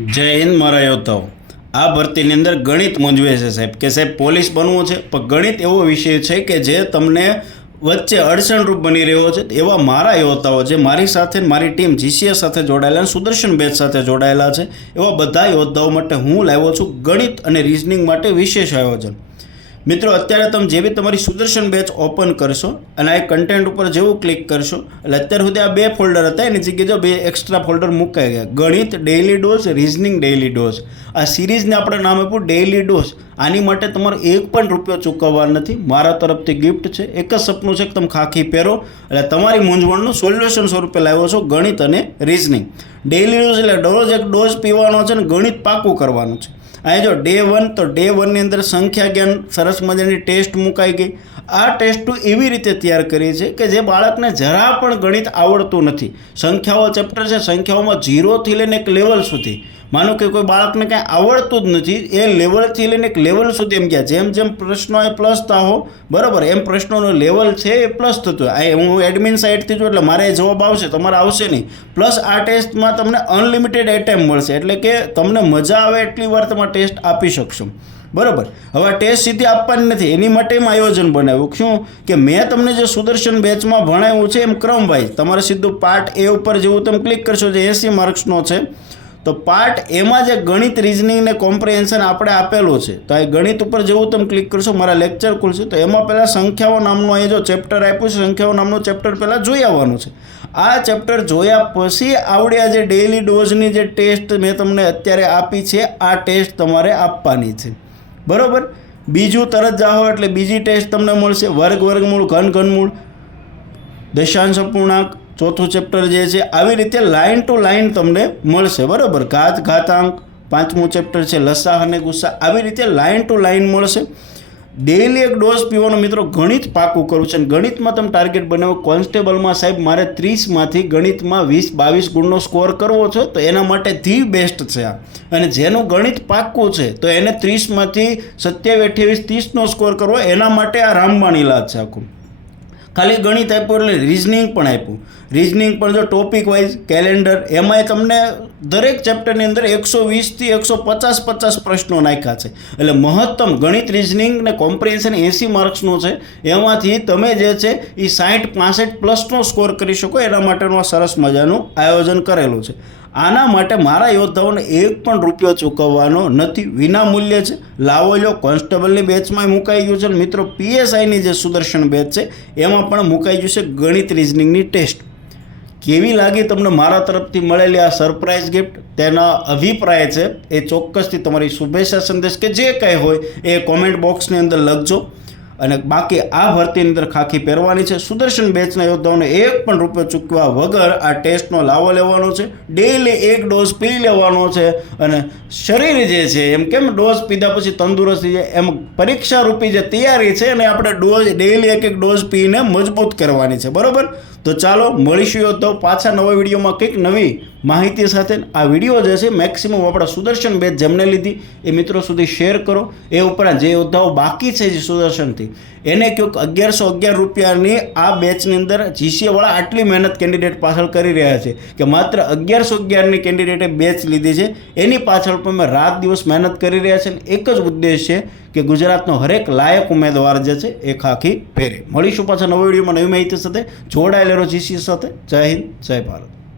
જય હિન્દ, મારા યોદ્ધાઓ આ ભરતીની અંદર ગણિત મૂંઝવે છે સાહેબ. કે સાહેબ, પોલીસ બનવું છે? પણ ગણિત એવો વિષય છે કે જે તમને વચ્ચે અડચણરૂપ બની રહ્યો છે. એવા મારા યોદ્ધાઓ જે મારી સાથે મારી ટીમ જીસીએસ સાથે જોડાયેલા અને સુદર્શન બેચ સાથે જોડાયેલા છે, એવા બધા યોદ્ધાઓ માટે હું લાવ્યો છું ગણિત અને રિઝનિંગ માટે વિશેષ આયોજન. મિત્રો, અત્યારે તમે જે બી તમારી સુદર્શન બેચ ઓપન કરશો અને આ કન્ટેન્ટ ઉપર જેવું ક્લિક કરશો, એટલે અત્યાર સુધી આ બે ફોલ્ડર હતા, એની જગ્યાએ જો બે એક્સ્ટ્રા ફોલ્ડર મુકાઈ ગયા. ગણિત daily dose reasoning daily dose આ સિરીઝને આપણે નામ આપ્યું ડેઇલી ડોઝ આની માટે તમારે એક પણ રૂપિયો ચૂકવવા નથી. મારા તરફથી ગિફ્ટ છે. એક જ સપનું છે કે તમે ખાખી પહેરો. એટલે તમારી મૂંઝવણનું સોલ્યુશન સ્વરૂપે લાવ્યો છો ગણિત અને રિઝનિંગ ડેઇલી ડોઝ એટલે દરરોજ એક ડોઝ પીવાનો છે અને ગણિત પાકું કરવાનું છે. અહીં જો ડે વન તો ડે વનની અંદર સંખ્યા જ્ઞાન સરસ મજાની ટેસ્ટ મુકાઈ ગઈ. આ ટેસ્ટ એવી રીતે તૈયાર કરી છે કે જે બાળકને જરા પણ ગણિત આવડતું નથી. સંખ્યાઓ ચેપ્ટર છે, સંખ્યાઓમાં ઝીરોથી લઈને એક લેવલ સુધી. માનો કે કોઈ બાળકને કાંઈ આવડતું જ નથી, એ લેવલથી લઈને એક લેવલ સુધી એમ ગયા જેમ જેમ પ્રશ્નો એ પ્લસ થા હો બરાબર, એમ પ્રશ્નોનો લેવલ છે એ પ્લસ થતું આ હું એડમિન સાઇડથી છું એટલે મારે જવાબ આવશે, તમારે આવશે નહીં. પ્લસ આ ટેસ્ટમાં તમને અનલિમિટેડ એટેમ્પ મળશે, એટલે કે તમને મજા આવે એટલી વાર તમે ટેસ્ટ આપી શકશો. બરાબર? હવે ટેસ્ટ સીધી આપવાની નથી, એની માટે એમ આયોજન બનાવ્યું. શું? કે મેં તમને જે સુદર્શન બેચમાં ભણાવ્યું છે એમ ક્રમ વાઇઝ તમારે સીધું પાર્ટ એ ઉપર જેવું તમે ક્લિક કરશો, જે એસી માર્ક્સનો છે તો પાર્ટ એમાં જે ગણિત રિઝનિંગ ને કોમ્પ્રિહેન્શન આપણે આપેલું છે, તો આ ગણિત ઉપર જેવું તમે ક્લિક કરશો, મારા લેક્ચર ખુલશે. તો એમાં પહેલાં સંખ્યાઓ નામનું અહીં જો ચેપ્ટર આપ્યું છે, સંખ્યાઓ નામનું ચેપ્ટર પહેલાં જોઈ આવવાનું છે. આ ચેપ્ટર જોયા પછી આવડ્યા જે ડેઇલી ડોઝની જે ટેસ્ટ મેં તમને અત્યારે આપી છે, આ ટેસ્ટ તમારે આપવાની છે. બરાબર? બીજું તરત જાઓ એટલે બીજી ટેસ્ટ તમને મળશે. વર્ગ, વર્ગમૂળ, ઘન, ઘનમૂળ. દશાંશ અપૂર્ણાંક. ચોથું ચેપ્ટર જે છે, આવી રીતે લાઇન ટુ લાઇન તમને મળશે, બરાબર? ઘાત, ઘાતાંક, પાંચમું ચેપ્ટર છે, લસા અને ગુસ્સા આવી રીતે લાઇન ટુ લાઇન મળશે. ડેઇલી એક ડોઝ પીવાનો મિત્રો, ગણિત પાકું કરવું છે. અને ગણિતમાં તમે ટાર્ગેટ બનાવો, કોન્સ્ટેબલમાં સાહેબ મારે ત્રીસમાંથી ગણિતમાં વીસ, બાવીસ ગુણનો સ્કોર કરવો છે, તો એના માટે ધી બેસ્ટ છે આ. અને જેનું ગણિત પાક્કું છે, તો એને ત્રીસમાંથી સત્યાવી અઠ્યાવીસ, ત્રીસનો સ્કોર કરવો, એના માટે આ રામબાણ ઇલાજ છે આખું. ખાલી ગણિત આપ્યું એટલે રિઝનિંગ પણ આપ્યું. રિઝનિંગ પણ જો ટોપિક વાઇઝ કેલેન્ડર એમાંય તમને દરેક ચેપ્ટરની અંદર એકસો વીસથી એકસો પચાસ પચાસ પ્રશ્નો નાખ્યા છે. એટલે મહત્તમ ગણિત રિઝનિંગ ને કોમ્પ્રિહેન્શન એંસી માર્ક્સનો છે. એમાંથી તમે જે છે એ સાઠ પાસઠ પ્લસનો સ્કોર કરી શકો. એના માટેનું સરસ મજાનું આયોજન કરેલું છે. આના માટે મારા યોદ્ધાઓને એક પણ રૂપિયો ચૂકવવાનો નથી. વિના મૂલ્ય છે લાવો લો કોન્સ્ટેબલની બેચમાં મુકાઈ ગયું છે મિત્રો પીએસઆઈની જે સુદર્શન બેચ છે, એમાં પણ મુકાઈ ગયું છે ગણિત રિઝનિંગની ટેસ્ટ. કેવી લાગી તમને મારા તરફથી મળેલી આ સરપ્રાઇઝ ગિફ્ટ? તેના અભિપ્રાય છે. એ ચોક્કસથી તમારી શુભેચ્છા સંદેશ કે જે કંઈ હોય એ કોમેન્ટ બોક્સની અંદર લખજો. અને બાકી આ ભરતીની અંદર ખાખી પહેરવાની છે. સુદર્શન બેચના યોદ્ધાઓને એક પણ રૂપિયો ચૂકવા વગર આ ટેસ્ટનો લાવો લેવાનો છે. ડેઈલી એક ડોઝ પી લેવાનો છે અને શરીર જે છે, એમ કેમ ડોઝ પીધા પછી તંદુરસ્ત જાય? એમ પરીક્ષા રૂપી જે તૈયારી છે, એને આપણે ડોઝ ડેઈલી એક એક ડોઝ પીને મજબૂત કરવાની છે. બરાબર? તો ચાલો મળીશું યોદ્ધાઓ પાછા નવા વિડીયોમાં કંઈક નવી માહિતી સાથે. આ વીડિયો જે છે મેક્સિમમ આપણા સુદર્શન બેચ જેમને લીધી, એ મિત્રો સુધી શેર કરો. એ ઉપરાંત જે યોદ્ધાઓ બાકી છે જે સુદર્શનથી, એને ક્યોંક અગિયારસો અગિયાર રૂપિયાની આ બેચની અંદર જીસીએવાળા આટલી મહેનત કેન્ડિડેટ પાછળ કરી રહ્યા છે કે માત્ર અગિયારસો અગિયારની કેન્ડિડેટે બેચ લીધી છે. એની પાછળ પણ અમે રાત દિવસ મહેનત કરી રહ્યા છે. એક જ ઉદ્દેશ છે કે ગુજરાતનો હરેક લાયક ઉમેદવાર જે છે એ ખાખી પહેરે. મળીશું પાછા નવો વિડીયોમાં નવી માહિતી સાથે. જોડાયેલો જીસી સાથે. જય હિન્દ, જય ભારત.